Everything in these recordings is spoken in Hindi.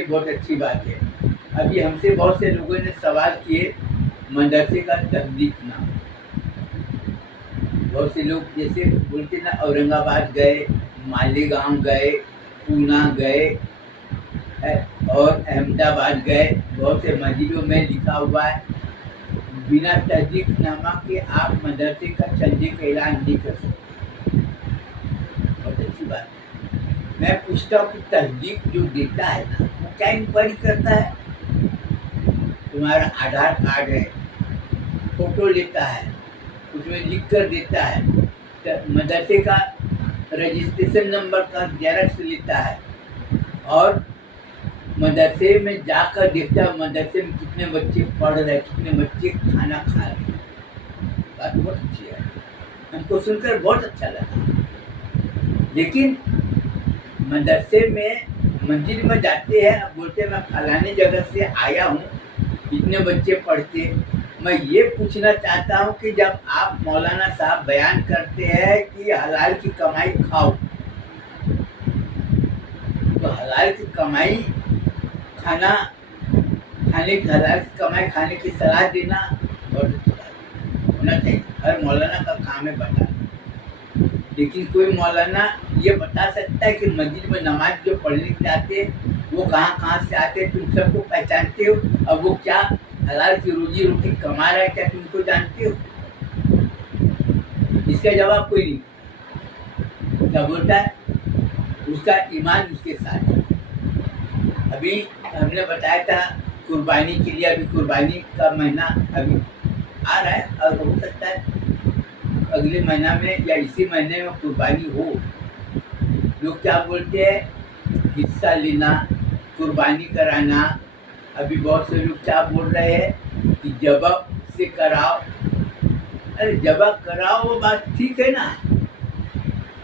ये बहुत अच्छी बात है। अभी हमसे बहुत से लोगों ने सवाल किए मदरसे का तस्दीक नाम। बहुत से लोग जैसे बोलते ना, औरंगाबाद गए, मालेगांव गए, पूना गए और अहमदाबाद गए, बहुत से मस्जिदों में लिखा हुआ है बिना तस्दीकनामा के आप मदरसे का चंदे का ऐलान नहीं कर सकते। बहुत अच्छी बात है। मैं पूछता हूँ कि तस्दीक जो देता है ना, वो क्या इंक्वायरी करता है? तुम्हारा आधार कार्ड है, फोटो लेता है, उसमें लिख कर देता है, मदरसे का रजिस्ट्रेशन नंबर का जेरॉक्स लेता है और मदरसे में जाकर देखता है मदरसे में कितने बच्चे पढ़ रहे हैं, कितने बच्चे खाना खा रहे हैं। बात बहुत अच्छी है, हमको सुनकर बहुत अच्छा लगा। लेकिन मदरसे में मस्जिद में जाते हैं, अब बोलते हैं मैं फलाने जगह से आया हूँ, इतने बच्चे पढ़ते। मैं ये पूछना चाहता हूँ कि जब आप मौलाना साहब बयान करते हैं कि हलाल की कमाई खाओ, तो हलाल की कमाई हलाल की कमाई खाने की सलाह देना बहुत अच्छी बात होना चाहिए। हर मौलाना का काम है बताना। लेकिन कोई मौलाना ये बता सकता है कि मस्जिद में नमाज जो पढ़ने के आते वो कहाँ से आते, तुम सबको पहचानते हो, अब वो क्या हलाल की रोजी रोटी कमा रहा है, क्या तुमको जानते हो? इसका जवाब कोई नहीं। क्या बोलता है? उसका ईमान उसके साथ है। अभी हमने बताया था कुर्बानी के लिए, अभी कुर्बानी का महीना अभी आ रहा है और हो सकता है अगले महीना में या इसी महीने में कुर्बानी हो। लोग क्या बोलते हैं? हिस्सा लेना, कुर्बानी कराना। अभी बहुत से लोग क्या बोल रहे हैं कि जबक से कराओ। अरे जबक कराओ, वो बात ठीक है ना।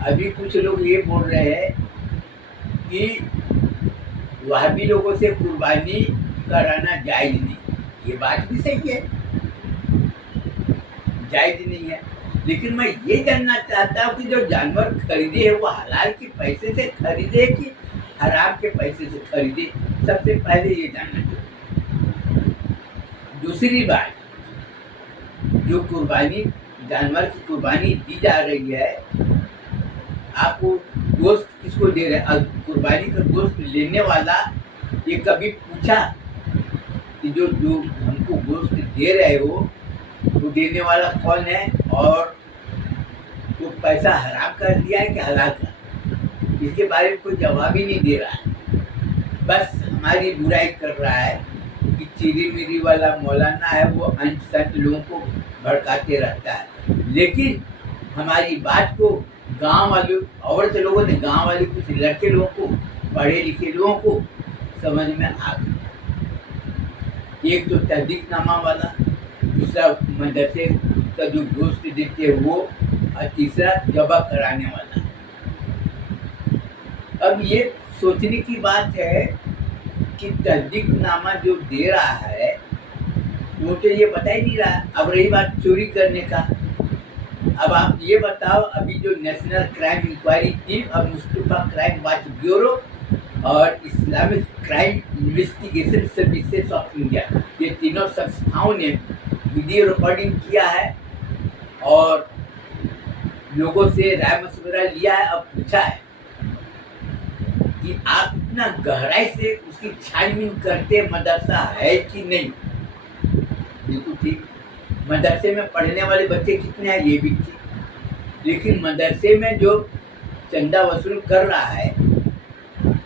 अभी कुछ लोग ये बोल रहे हैं कि वहाबी लोगों से कुर्बानी कराना जायज़ नहीं। ये बात भी सही है, जायज़ नहीं है। लेकिन मैं ये जानना चाहता हूँ कि जो जानवर खरीदे है वो हलाल के पैसे से खरीदे कि हराम के पैसे से खरीदे, सबसे पहले ये जानना चाहिए। दूसरी बात, जो कुर्बानी जानवर की कुर्बानी दी जा रही है, आपको गोश्त किसको दे रहे हैं? कुर्बानी का गोश्त लेने वाला ये कभी पूछा कि जो हमको गोश्त दे रहे हो वो देने वाला कौन है और वो पैसा हराम कर दिया है कि हलाल का? इसके बारे में कोई जवाब ही नहीं दे रहा है। बस हमारी बुराई कर रहा है कि चिरी मिरी वाला मौलाना है, वो अंत संत लोगों को भड़काते रहता है। लेकिन हमारी बात को गांव वाले औरत लोगों ने, गांव वाले कुछ लड़के लोगों को, पढ़े लिखे लोगों को समझ में आ गया। एक तो तस्दीकनामा वाला, दूसरा मदरसे का जो गोश्त देते हैं वो, और तीसरा जबा कराने वाला। अब ये सोचने की बात है कि तस्दीकनामा जो दे रहा है वो तो ये बता ही नहीं रहा। अब रही बात चोरी करने का, अब आप ये बताओ, अभी जो नेशनल क्राइम इंक्वायरी टीम और मुस्तफा क्राइम वॉच ब्यूरो और Islamic crime investigation services of India, ये तीनों संस्थाओं ने वीडियो रिकॉर्डिंग किया है और लोगों से राय मशवरा लिया है और पूछा है कि आप इतना गहराई से उसकी छानबीन करते मदरसा है कि नहीं। बिल्कुल ठीक, मदरसे में पढ़ने वाले बच्चे कितने हैं ये भी ठीक, लेकिन मदरसे में जो चंदा वसूल कर रहा है,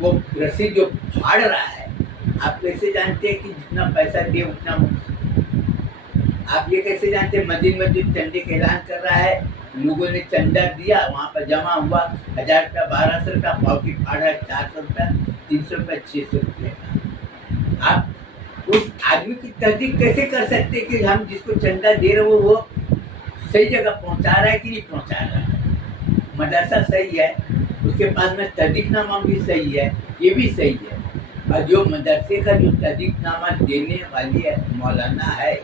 वो रसीद जो फाड़ रहा है, आप कैसे जानते हैं कि जितना पैसा दे उतना? आप ये कैसे जानते हैं? मस्जिद में जो चंदे का ऐलान कर रहा है, लोगों ने चंदा दिया, वहाँ पर जमा हुआ 1000 रुपया, 1200 रुपया, पावती फाड़ा है 400 रुपया, 300 रुपया, 600 रुपये का। आप उस आदमी की तस्दीक कैसे कर सकते हैं कि हम जिसको चंदा दे रहे हो वो सही जगह पहुँचा रहा है कि नहीं पहुँचा रहा है? मदरसा सही है, उसके पास में तस्दीकनामा भी सही है, ये भी सही है। और जो मदरसे का जो तस्दीकनामा देने वाली है मौलाना है,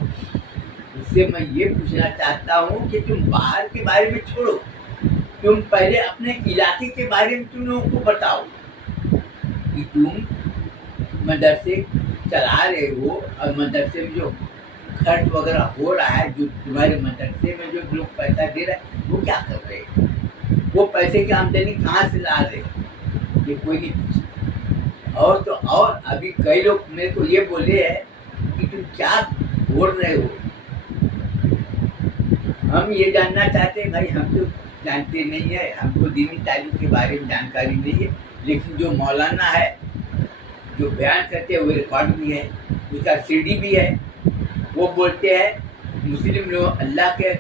उससे मैं ये पूछना चाहता हूँ कि तुम बाहर के बारे में छोड़ो, तुम पहले अपने इलाके के बारे में तुम लोगों को बताओ कि तुम मदरसे चला रहे हो और मदरसे में जो खर्च वगैरह हो रहा है, जो तुम्हारे मदरसे में जो लोग पैसा दे रहे हैं वो क्या कर रहे हैं, वो पैसे की आमदनी कहाँ से ला रहे हैं, ये कोई नहीं पूछता। और तो और अभी कई लोग मेरे को ये बोले हैं कि तुम क्या बोल रहे हो। हम ये जानना चाहते हैं भाई, हम तो जानते नहीं है, हमको दीनी तालीम के बारे में जानकारी नहीं है, लेकिन जो मौलाना है जो बयान करते हैं वो रिकॉर्ड भी है, उसका सीडी भी है। वो बोलते हैं मुस्लिम लोग अल्लाह के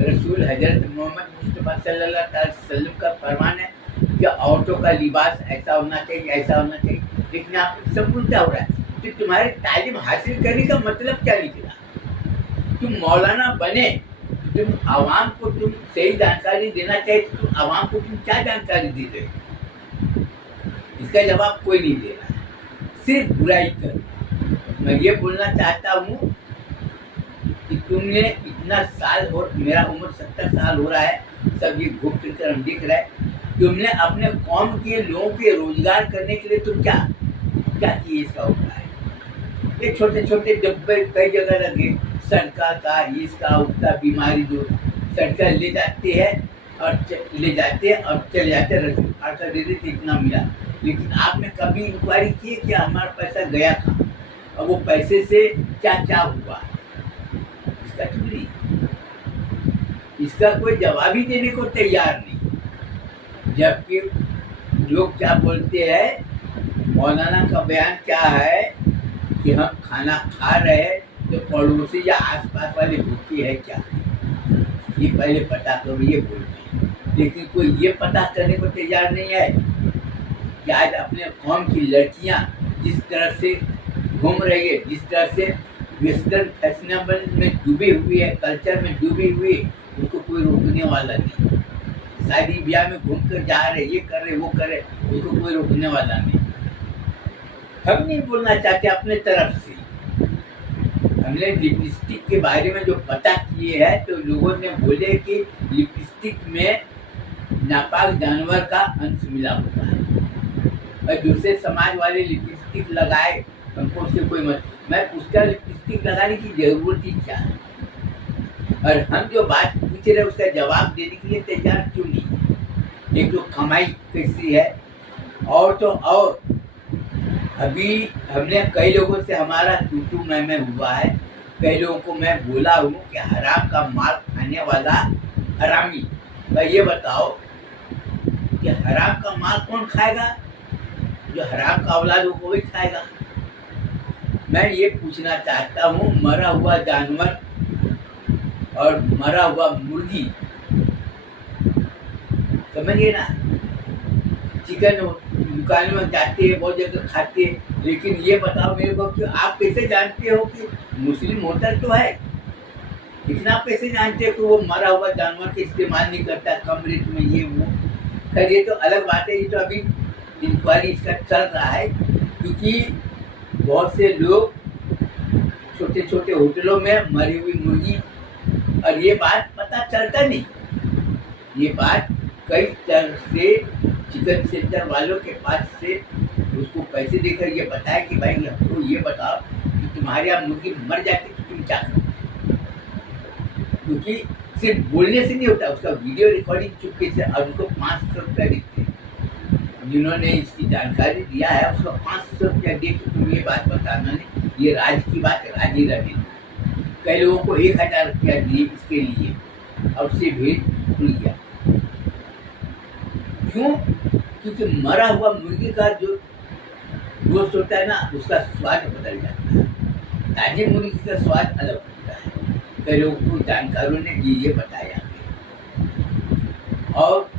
रसूल हजरत मोहम्मद मुस्तफ़ा सल्लल्लाहु अलैहि वसल्लम का फरमान है कि औरतों का लिबास ऐसा होना चाहिए, ऐसा होना चाहिए, लेकिन आप सब उल्टा हो रहा है। तो तुम्हारे तालीम हासिल करने का मतलब क्या निकला? तुम मौलाना बने, तुम आवाम को तुम सही जानकारी देना चाहिए, तो तुम आवाम को तुम क्या जानकारी दे रहे हो? इसका जवाब कोई नहीं दे रहा है, सिर्फ बुराई कर। मैं ये बोलना चाहता हूँ कि तुमने इतना साल, और मेरा उम्र 70 साल हो रहा है, सब ये घूम फिर कर हम दिख रहा है, तुमने अपने कौम के लोगों के रोजगार करने के लिए तुम क्या क्या किए इसका उपाय? ये छोटे छोटे डब्बे कई जगह लगे, सरकार का इसका उसका बीमारी जो सरकार ले जाती है और ले जाते हैं और चले जाते हैं, रसूल दे देते इतना मिला, लेकिन आपने कभी इंक्वायरी की कि हमारा पैसा गया कहाँ और वो पैसे से क्या क्या हुआ? इसका नहीं, इसका कोई जवाब ही देने को तैयार नहीं। जबकि लोग क्या बोलते हैं, मौलाना का बयान क्या है कि हम खाना खा रहे हैं तो पड़ोसी या आसपास वाले भूखे है क्या, ये पहले पता करो, ये बोलते हैं। लेकिन कोई ये पता करने को तैयार नहीं है कि आज अपने कौम की लड़कियां जिस तरह से घूम रही है, जिस तरह से वेस्टर्न फैशनेबल में डूबी हुई है, कल्चर में डूबी हुई है, उनको कोई रोकने वाला नहीं। शादी ब्याह में घूम कर जा रहे, ये कर रहे वो कर रहे, उसको कोई रोकने वाला नहीं। हम नहीं बोलना चाहते अपने तरफ से, हमने लिपस्टिक के बारे में जो पता किए है तो लोगों ने बोले कि लिपस्टिक में नापाक जानवर का अंश मिला होता है, और दूसरे समाज वाले लिपस्टिक लगाए, हमको उससे कोई मत, मैं उसका लिपस्टिक लगाने की जरूरत ही क्या है? और हम जो बात पूछ रहे उसका जवाब देने के लिए तैयार क्यों नहीं है? एक तो कमाई कैसी है, और तो और अभी हमने कई लोगों से हमारा तू मैं हुआ है, कई लोगों को मैं बोला हूँ कि हराम का माल खाने वाला हरामी। भाई ये बताओ कि हराम का माल कौन खाएगा? जो हराम का औलाद हो वही खाएगा। मैं ये पूछना चाहता हूँ, मरा हुआ जानवर और मरा हुआ मुर्गी, समझिए ना, चिकन दुकानों में जाते हैं, बहुत जगह खाते हैं, लेकिन ये बताओ मेरे को कि आप कैसे जानते हो कि मुस्लिम होटल तो है, लेकिन आप कैसे जानते हो कि वो मरा हुआ जानवर का इस्तेमाल नहीं करता कम रेट में, ये वो? खैर ये तो अलग बात है, ये तो अभी इंक्वायरी इसका चल रहा है, क्योंकि बहुत से लोग छोटे छोटे होटलों में मरी हुई मुर्गी, और ये बात पता चलता नहीं, ये बात कई तरह से चिकन सेंटर वालों के पास से उसको पैसे देकर ये बताया कि भाई हमको ये बताओ कि तुम्हारे यहाँ मुर्गी मर जाती तो तुम क्या करो? क्योंकि सिर्फ बोलने से नहीं होता, उसका वीडियो रिकॉर्डिंग चुपके से, और उसको 500 रुपया देते हैं। जिन्होंने इसकी जानकारी दिया है उसको 500 रुपया दे के तुम ये बात बताना नहीं, ये राज की बात है, राज ही रहने। कई लोगों को 1000 रुपया दिए इसके लिए, और उससे भेद खुल गया। क्यों? क्योंकि मरा हुआ मुर्गी का जो गोश्त होता है ना, उसका स्वाद बदल जाता है, ताजी मुर्गी का स्वाद अलग होता है। कई लोगों को जानकारों ने ये बताया। और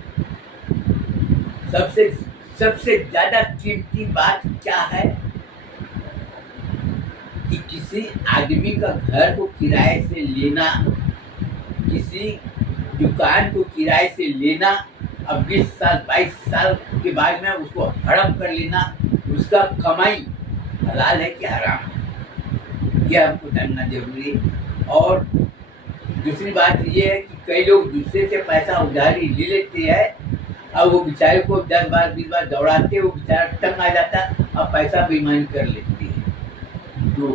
सबसे ज्यादा कीमती बात क्या है कि किसी आदमी का घर को किराए से लेना, किसी दुकान को किराए से लेना, अब 20 साल 22 साल के बाद में उसको हड़प कर लेना, उसका कमाई हलाल है कि हराम है, यह हमको जानना जरूरी है। और दूसरी बात ये है कि कई लोग दूसरे से पैसा उधारी ले लेते हैं, और वो बेचारे को 10 बार 20 बार दौड़ाते, वो बेचारा तंग आ जाता, अब पैसा बेईमानी कर लेती है। दो,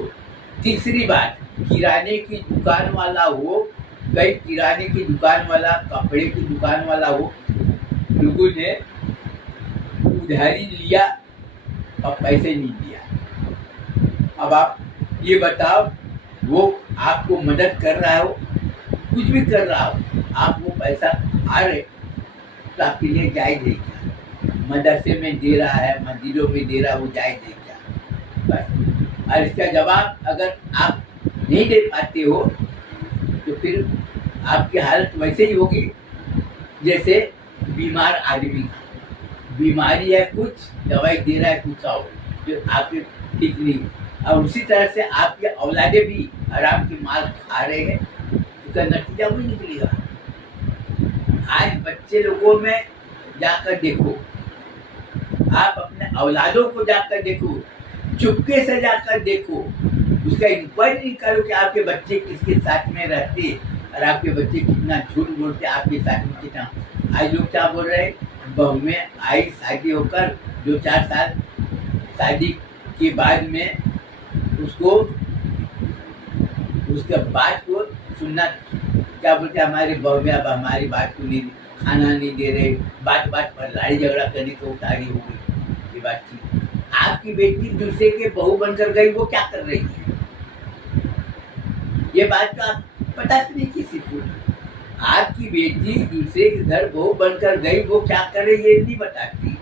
तीसरी बात, किराने की दुकान वाला हो, कई किराने की दुकान वाला, कपड़े की दुकान वाला हो, लोगों ने उधारी लिया और पैसे नहीं दिया। अब आप ये बताओ, वो आपको मदद कर रहा हो, कुछ भी कर रहा हो, आप वो पैसा आ रहे तो आपके लिए जायज़ है क्या? मदरसे में दे रहा है, मस्जिदों में दे रहा है, वो जायज़ है क्या? बस। और इसका जवाब अगर आप नहीं दे पाते हो तो फिर आपकी हालत वैसे ही होगी जैसे बीमार आदमी का, बीमारी है कुछ, दवाई दे रहा है कुछ और, जो आपके ठीक नहीं। और उसी तरह से आपके औलादे भी हराम की माल खा रहे हैं, उसका नतीजा भी निकलेगा। आज बच्चे लोगों में जाकर देखो, आप अपने औलादों को जाकर देखो, चुपके से जाकर देखो, उसका इंक्वायरी करो कि आपके बच्चे किसके साथ में रहते और आपके बच्चे कितना झूठ बोलते, आपके साथ में कितना। आज लोग क्या बोल रहे हैं, बहू में आई शादी होकर 2-4 साल शादी के बाद में उसको, उसके बात को सुनना, क्या बोलते हमारे बहू में अब हमारी बात को नहीं, खाना नहीं दे रहे, बात बात पर लड़ाई झगड़ा करने को उतारी हो गई। ये बात थी। आपकी बेटी दूसरे के बहू बनकर गई, वो क्या कर रही है? ये बात तो आप पता नहीं किसी को। आपकी बेटी दूसरे के घर बहू बनकर गई, वो क्या कर रही है ये नहीं बताती।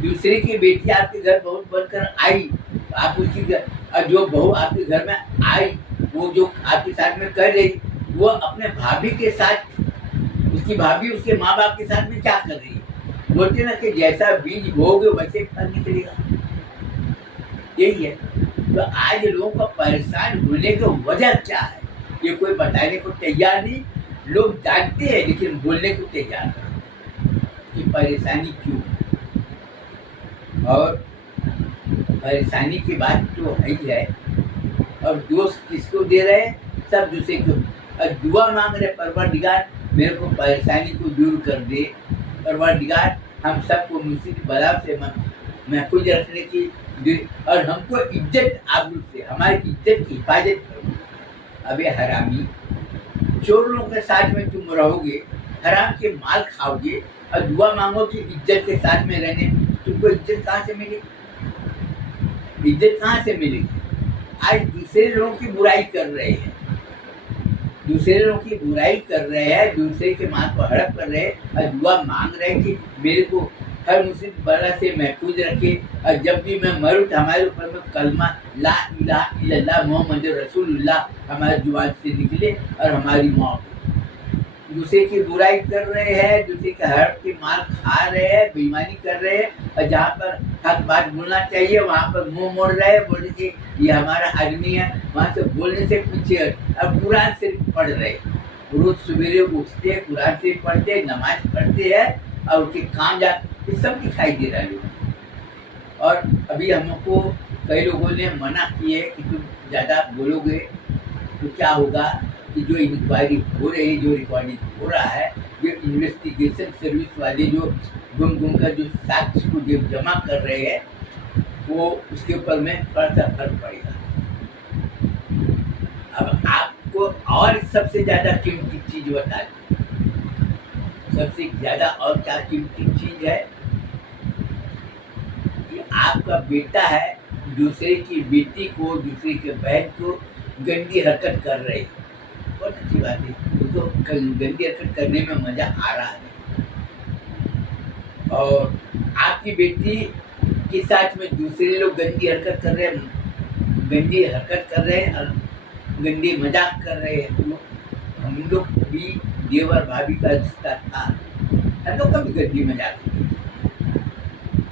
दूसरे की बेटी आपके घर बहू बनकर आई, आप उसकी जो बहू आपके घर में आई, वो जो आपके साथ में कर रही, वो अपने भाभी के साथ, उसकी भाभी उसके माँ बाप के साथ में क्या कर रही है? बोलते ना कि जैसा बीज बोओगे वैसे फल निकलेगा। यही है। तो आज लोगों को परेशान होने की वजह क्या है, ये कोई बताने को तैयार नहीं। लोग जानते हैं लेकिन बोलने को तैयार नहीं कि परेशानी क्यों है। और परेशानी की बात तो है ही है। और दोस्त किसको दे रहे हैं? सब दूसरे को। और दुआ मांग रहे, परवरदिगार मेरे को परेशानी को दूर कर दे, परवरदिगार हम सबको मुसीबत बला से महफूज रखने की, और हमको इज्जत आबरू से, हमारी इज्जत की हिफाजत करो। अबे हरामी, चोर लोगों के साथ में तुम रहोगे, हराम के माल खाओगे और दुआ मांगो कि इज्जत के साथ में रहने, तुमको इज्जत कहाँ से मिलेगी? इज्जत कहाँ से मिलेगी? आज दूसरे लोगों की बुराई कर रहे हैं, दूसरे लोगों की बुराई कर रहे हैं, दूसरे के माल को हड़प कर रहे हैं और दुआ मांग रहे हैं कि मेरे को हर मुसीबत बला से महफूज रखे, और जब भी मैं मरूँ तो हमारे ऊपर में कलमा ला इलाहा इल्लल्लाह मोहम्मद रसूलुल्लाह हमारे जुबान से निकले और हमारी मौत। दूसरे की बुराई कर रहे हैं, दूसरे के हड़प के माल खा रहे हैं, बेईमानी कर रहे हैं, और जहाँ पर हक बात बोलना चाहिए वहाँ पर मुंह मोड़ रहे हैं, बोले कि ये हमारा आदमी है, वहाँ से बोलने से पीछे। अब कुरान से पढ़ रहे, रोज सवेरे उठते हैं, कुरान से पढ़ते, नमाज पढ़ते हैं और उनके काम जाते, ये सब दिखाई दे रहा है लोग। और अभी हमको कई लोगों ने मना किए कि तुम ज़्यादा बोलोगे तो क्या होगा, कि जो इंक्वायरी हो रही है, जो रिकॉर्डिंग हो रहा है, जो इन्वेस्टिगेशन सर्विस वाले जो घूम कर जो साक्ष्य को जो जमा कर रहे हैं, वो उसके ऊपर में थोड़ा सा फर्क पड़ेगा। अब आपको और सबसे ज़्यादा कीमती चीज़ बता दी, सबसे ज़्यादा और क्या कीमती चीज़ है कि आपका बेटा है दूसरे की बेटी को, दूसरे के बहन को गंदी हरकत कर रहे हैं। बहुत अच्छी बात है, उसको गंदी हरकत करने में मज़ा आ रहा है। और आपकी बेटी के साथ में दूसरे लोग गंदी हरकत कर रहे हैं, गंदी हरकत कर रहे हैं और गंदी मजाक कर रहे हैं। तो हम लोग भी देवर भाभी का रिश्ता था, हम लोग कभी गंदी मजाक नहीं किए,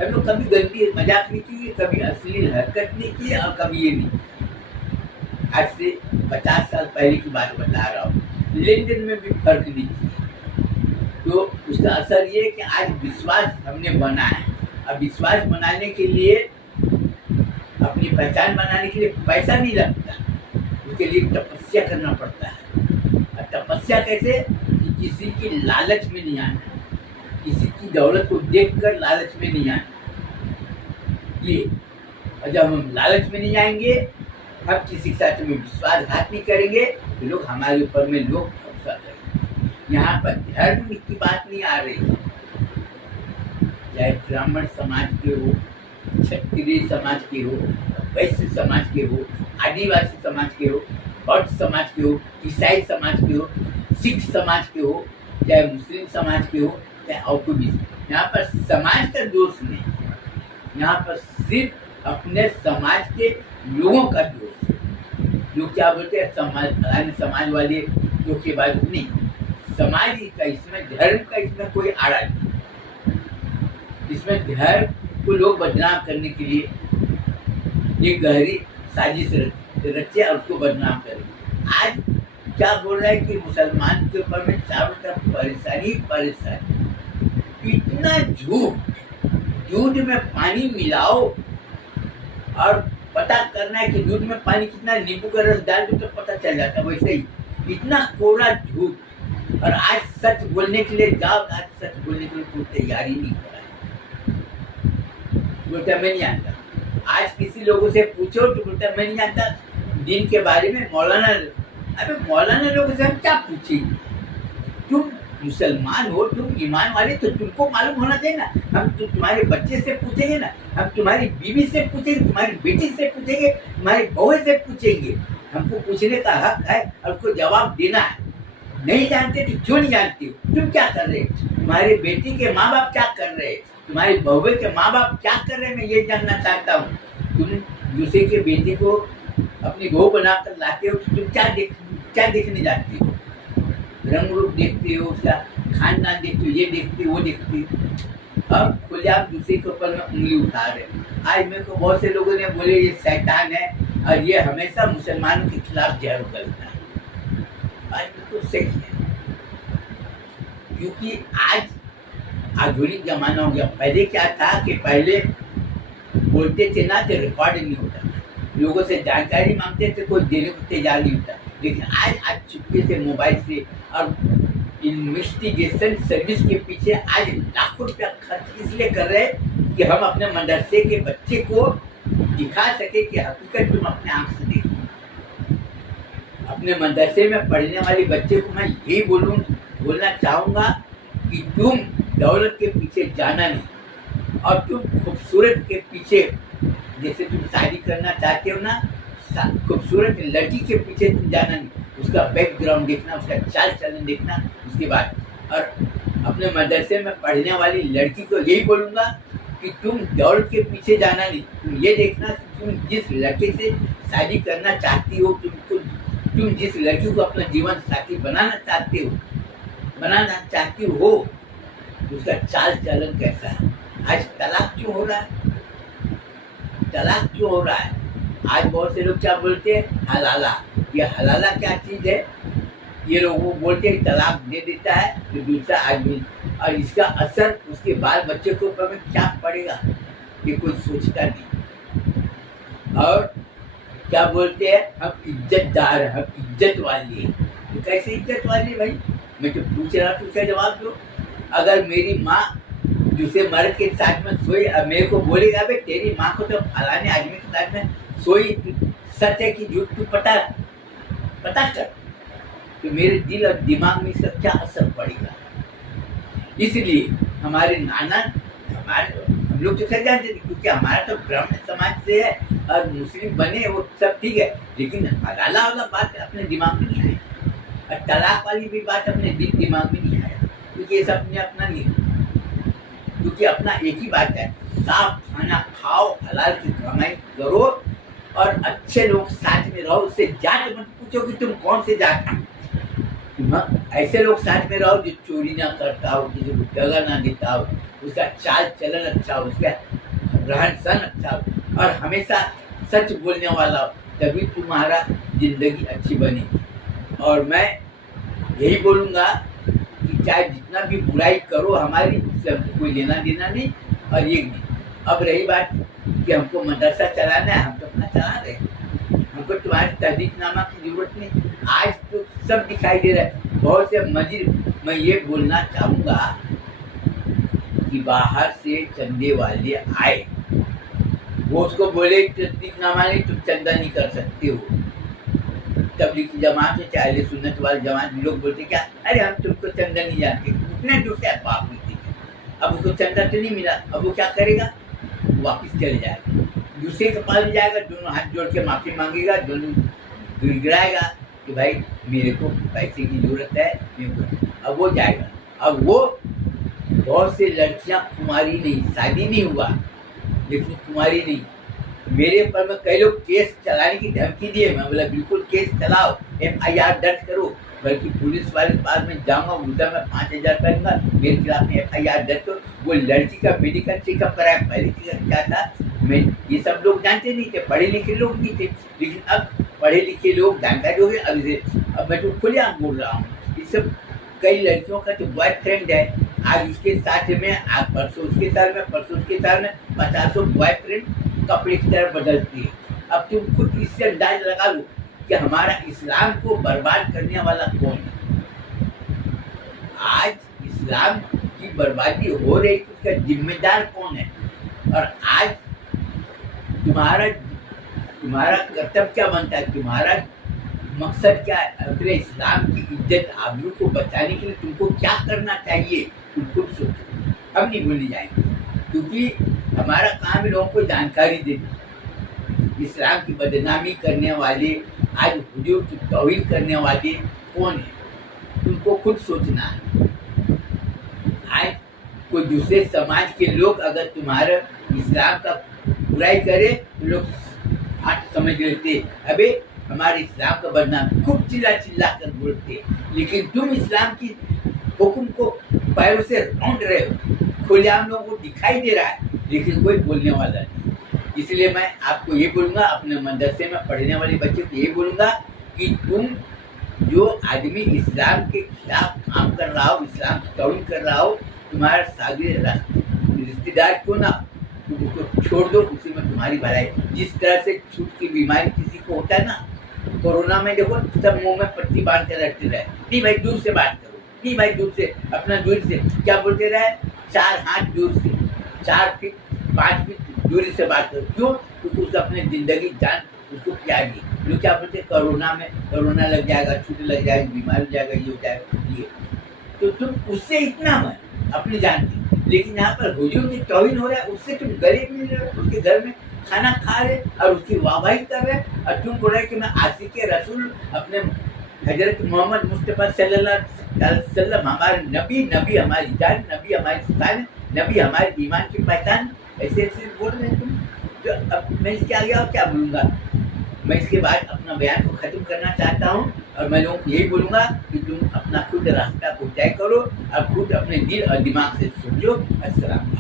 हम लोग कभी गंदी मजाक नहीं किए, कभी अश्लील हरकत नहीं की और कभी ये नहीं। आज से 50 साल पहले की बात बता रहा हूँ, लेन देन में भी फर्क नहीं किया। तो उसका असर ये है कि आज विश्वास हमने बना है। अब विश्वास बनाने के लिए, अपनी पहचान बनाने के लिए पैसा नहीं लगता, उसके लिए तपस्या करना पड़ता है। और तपस्या कैसे? कि किसी की लालच में नहीं आना, किसी की दौलत को देखकर लालच में नहीं आना। ये और जब हम लालच में नहीं आएंगे, हम किसी के साथ में विश्वासघात नहीं करेंगे, तो लोग हमारे ऊपर में लोग भरोसा करेंगे। यहाँ पर धर्म की बात नहीं आ रही है, चाहे ब्राह्मण समाज के हो, क्षत्रिय समाज के हो, वैश्य समाज के हो, आदिवासी समाज के हो, भट्ट समाज के हो, ईसाई समाज के हो, सिख समाज के हो, चाहे मुस्लिम समाज के हो, चाहे और कोई भी। यहाँ पर समाज का दोष नहीं है, यहाँ पर सिर्फ अपने समाज के लोगों का दोष है। जो क्या बोलते हैं समाज वाले धोखेबाज नहीं, समाज का इसमें, धर्म का इसमें कोई आड़ा नहीं। इसमें धर्म को लोग बदनाम करने के लिए एक गहरी साजिश रचे और उसको बदनाम करें। आज क्या बोल रहा है कि मुसलमान के ऊपर में चारों तरफ परेशानी परेशानी, इतना दूध में पानी मिलाओ और पता करना है कि दूध में पानी कितना, नींबू का रस डाल दो तो पता चल जाता है। वैसे ही इतना कोरा झूठ। और आज सच बोलने के लिए जाओ, आज सच बोलने के लिए कोई तैयारी नहीं हो रहा है, बोलता मैं नहीं जानता। आज किसी लोगों से पूछो तो बोलता मैं नहीं जानता दिन के बारे में। मौलाना, अबे मौलाना लोगों से हम क्या पूछेंगे? तुम मुसलमान हो, तुम ईमान वाले, तो तुमको मालूम होना चाहिए ना। हम तो तुम्हारे बच्चे से पूछेंगे ना, हम तुम्हारी बीवी से पूछेंगे, तुम्हारी बेटी से पूछेंगे, तुम्हारी बहू से पूछेंगे। हमको पूछने का हक है और उसको जवाब देना है। नहीं जानते तो क्यों नहीं जानती हो? तुम क्या कर रहे हो? तुम्हारी बेटी के माँ बाप क्या कर रहे हैं? तुम्हारी बहू के माँ बाप क्या कर रहे हैं? मैं ये जानना चाहता हूँ। तुम दूसरे के बेटी को अपनी बहू बनाकर लाते हो तो तुम क्या देखने जाते हो? रंग रूप देखते हो, उसका खानदान देखते हो, ये देखते हो, वो देखते हो। अब खुले आप दूसरे के ऊपर में उंगली उठा रहे। आज मेरे को बहुत से लोगों ने बोले ये शैतान है और ये हमेशा मुसलमानों के खिलाफ जहर उगलता है। आज बिल्कुल सही है, क्योंकि आज आधुनिक जमाना हो गया। पहले क्या था कि पहले बोलते थे ना तो रिकॉर्ड नहीं होता था, लोगों से जानकारी मांगते थे, कोई देने को तैयार नहीं होता। लेकिन आज चुपके से मोबाइल से और इन्वेस्टिगेशन सर्विस के पीछे आज लाखों रुपया खर्च इसलिए कर रहे हैं कि हम अपने मदरसे के बच्चे को दिखा सके कि हकीकत तुम अपने आंख से देखो। अपने मदरसे में पढ़ने वाले बच्चे को मैं यही बोलना चाहूँगा कि तुम दौलत के पीछे जाना नहीं, और तुम खूबसूरत के पीछे, जैसे तुम शादी करना चाहते हो ना, खूबसूरत लड़की के पीछे तुम जाना नहीं, उसका बैकग्राउंड देखना, उसका चाल चलन देखना। उसके बाद और अपने मदरसे में पढ़ने वाली लड़की को यही बोलूँगा कि तुम दौलत के पीछे जाना नहीं, तुम ये देखना कि तुम जिस लड़के से शादी करना चाहती हो, तुम जिस लड़की को अपना जीवन साथी बनाना चाहती हो, उसका चाल चलन कैसा है। आज तलाक क्यों हो रहा है? तलाक क्यों हो रहा है? आज बहुत से लोग क्या बोलते हैं, हलाला। ये हलाला क्या चीज़ है? ये लोग बोलते हैं तलाक दे देता है तो दूसरा आदमी, और इसका असर उसके बाल बच्चे के ऊपर में क्या पड़ेगा ये कोई सोचता नहीं। और क्या बोलते हैं, हम इज्जतदार, हम इज्जत वाली है। तो कैसे इज्जत वाली भाई? मैं तो पूछ रहा हूँ, उसका जवाब दो। अगर मेरी माँ दूसरे मर्द के साथ में सोई, अब मेरे को बोलेगा भाई तेरी माँ को तो फलाने आदमी के साथ में सोई, सच है कि झूठ, तू पता कर, तो मेरे दिल और दिमाग में इसका क्या असर पड़ेगा। इसलिए हमारे नाना, हम लोग तो सब जानते थे, क्योंकि हमारा तो ब्राह्मण समाज से है और मुस्लिम बने वो सब ठीक है, लेकिन हलाला वाला बात अपने दिमाग में नहीं आया, और तलाक वाली भी बात अपने दिमाग में नहीं आया, क्योंकि ये सब अपने अपना नहीं है। क्योंकि अपना एक ही बात है, साफ खाना खाओ, हलाल की कमाई करो और अच्छे लोग साथ में रहो। उससे जात मत पूछो कि तुम कौन से जात हो। तुम ऐसे लोग साथ में रहो जो चोरी ना करता हो, किसी को दगा ना देता हो, उसका चाल चलन अच्छा हो, उसका रहन सहन अच्छा हो, और हमेशा सच बोलने वाला हो, तभी तुम्हारा जिंदगी अच्छी बनेगी। और मैं यही बोलूँगा कि चाहे जितना भी बुराई करो हमारी, उससे हमको कोई लेना देना नहीं और ये नहीं। अब रही बात कि हमको मदरसा चलाना है, हम तो अपना चला रहे हैं, हमको तुम्हारे तहदीकनामा की जरूरत नहीं। आज तो सब दिखाई दे रहा है। बहुत से मस्जिद, मैं ये बोलना चाहूँगा कि बाहर से चंदे वाले आए, वो उसको बोले तस्दीकनामा नहीं, तुम चंदा नहीं कर सकते हो। तबलीग की जमात है, चाहे सुन्नत वाली जमात, लोग बोलते क्या, अरे हम तुमको चंदा नहीं जानते, उतने दूर से बाप होती है। अब उसको चंदा तो नहीं मिला, अब वो क्या करेगा, वापिस चले जाएगा, दूसरे के पास जाएगा, दोनों हाथ जोड़ के माफी मांगेगा, दोनों गिड़गिड़ाएगा कि भाई मेरे को पैसे की जरूरत है, मेरे को। अब वो जाएगा। अब वो बहुत से लड़कियां कुमारी नहीं, शादी नहीं हुआ लेकिन कुमारी नहीं, मेरे पर में कई लोग केस चलाने की धमकी दिए। मैं बोला बिल्कुल केस चलाओ, FIR दर्ज करो, बल्कि पुलिस वाले के पास में जाऊंगा, उल्टा मैं 5,000 करूंगा, मेरे खिलाफ में FIR दर्ज करो। वो लड़की का मेडिकल चेकअप कराया, पहले चेकअप क्या था, मैं ये सब लोग जानते नहीं थे, पढ़े लिखे लोग नहीं थे, लेकिन अब पढ़े लिखे लोग जानकारी हो गए। अब मैं तो खुलेआम बोल रहा हूँ, ये सब कई लड़कियों का तो बॉयफ्रेंड है, आज उसके साथ में, आज परसों उसके साथ में, परसों उसके साथ में 50 बॉयफ्रेंड कपड़े की तरह बदलती है। अब तुम खुद इससे अंदाज लगा लो कि हमारा इस्लाम को बर्बाद करने वाला कौन है। आज इस्लाम की बर्बादी हो रही तो उसका जिम्मेदार कौन है। और आज तुम्हारा कर्तव्य क्या बनता है, तुम्हारा मकसद क्या है, अपने इस्लाम की इज्जत आबरू को बचाने के लिए तुमको क्या करना चाहिए, तुम खुद सोचो। हम नहीं भूलने जाएंगे, क्योंकि हमारा काम है लोगों को जानकारी देना। इस्लाम की बदनामी करने वाले, आज हुजूर की तौहीन करने वाले कौन है, तुमको खुद सोचना है। आज कोई दूसरे समाज के लोग अगर तुम्हारा इस्लाम का बुराई करे तो लोग हाथ समझ लेते, अबे हमारे इस्लाम का बदनाम, खूब चिल्ला चिल्ला कर बोलते, लेकिन तुम इस्लाम की हुक्म को पैरों से रौंद रहे हो, खुलेआम लोगों को दिखाई दे रहा है, लेकिन कोई बोलने वाला नहीं। इसलिए मैं आपको ये बोलूँगा, अपने मदरसे में पढ़ने वाले बच्चों को ये बोलूँगा कि तुम जो आदमी इस्लाम के खिलाफ काम कर रहा हो, इस्लाम की तौहीन कर रहा हो, तुम्हारा सागिर रिश्तेदार क्यों ना, तुम उसको छोड़ दो, उसी में तुम्हारी भलाई। जिस तरह से छूट की बीमारी किसी को होता है ना, कोरोना में देखो सब मुंह में पट्टी बांध कर रखते रहे, नहीं भाई दूर से बात करो, नहीं भाई दूर से, अपना दूर से, क्या बोलते रहे, 4 हाथ दूर से, 4 फीट 5 फीट दूरी से बात करो। क्यों, क्योंकि उसको अपने जिंदगी जान उसको प्यारी। लोग क्या बोलते, कोरोना में कोरोना लग जाएगा, छुट्टी लग जाएगी, बीमार हो जाएगा, ये हो जाएगा, ये तो तुम उससे इतना मत अपनी जान की। लेकिन यहाँ पर हुजूर की तौहीन हो रहा है, उससे तुम गरीब मिल रहे हो, उसके घर में खाना खा रहे और उसकी वाहवाही कर रहे, और तुम बोल रहे कि मैं आशिक रसूल, अपने हजरत मोहम्मद मुस्तफ़ा सल्लल्लाहु अलैहि वसल्लम हमारे नबी हमारी जान, नबी हमारी शान, नबी हमारे ईमान की पहचान, ऐसे ऐसे बोल रहे हैं तुम। तो अब मैं इसके आगे और क्या बोलूँगा, मैं इसके बाद अपना बयान को ख़त्म करना चाहता हूँ, और मैं लोगों को यही बोलूँगा कि तुम अपना खुद रास्ता को तय करो और खुद अपने दिल और दिमाग से सोचो। अस्सलाम।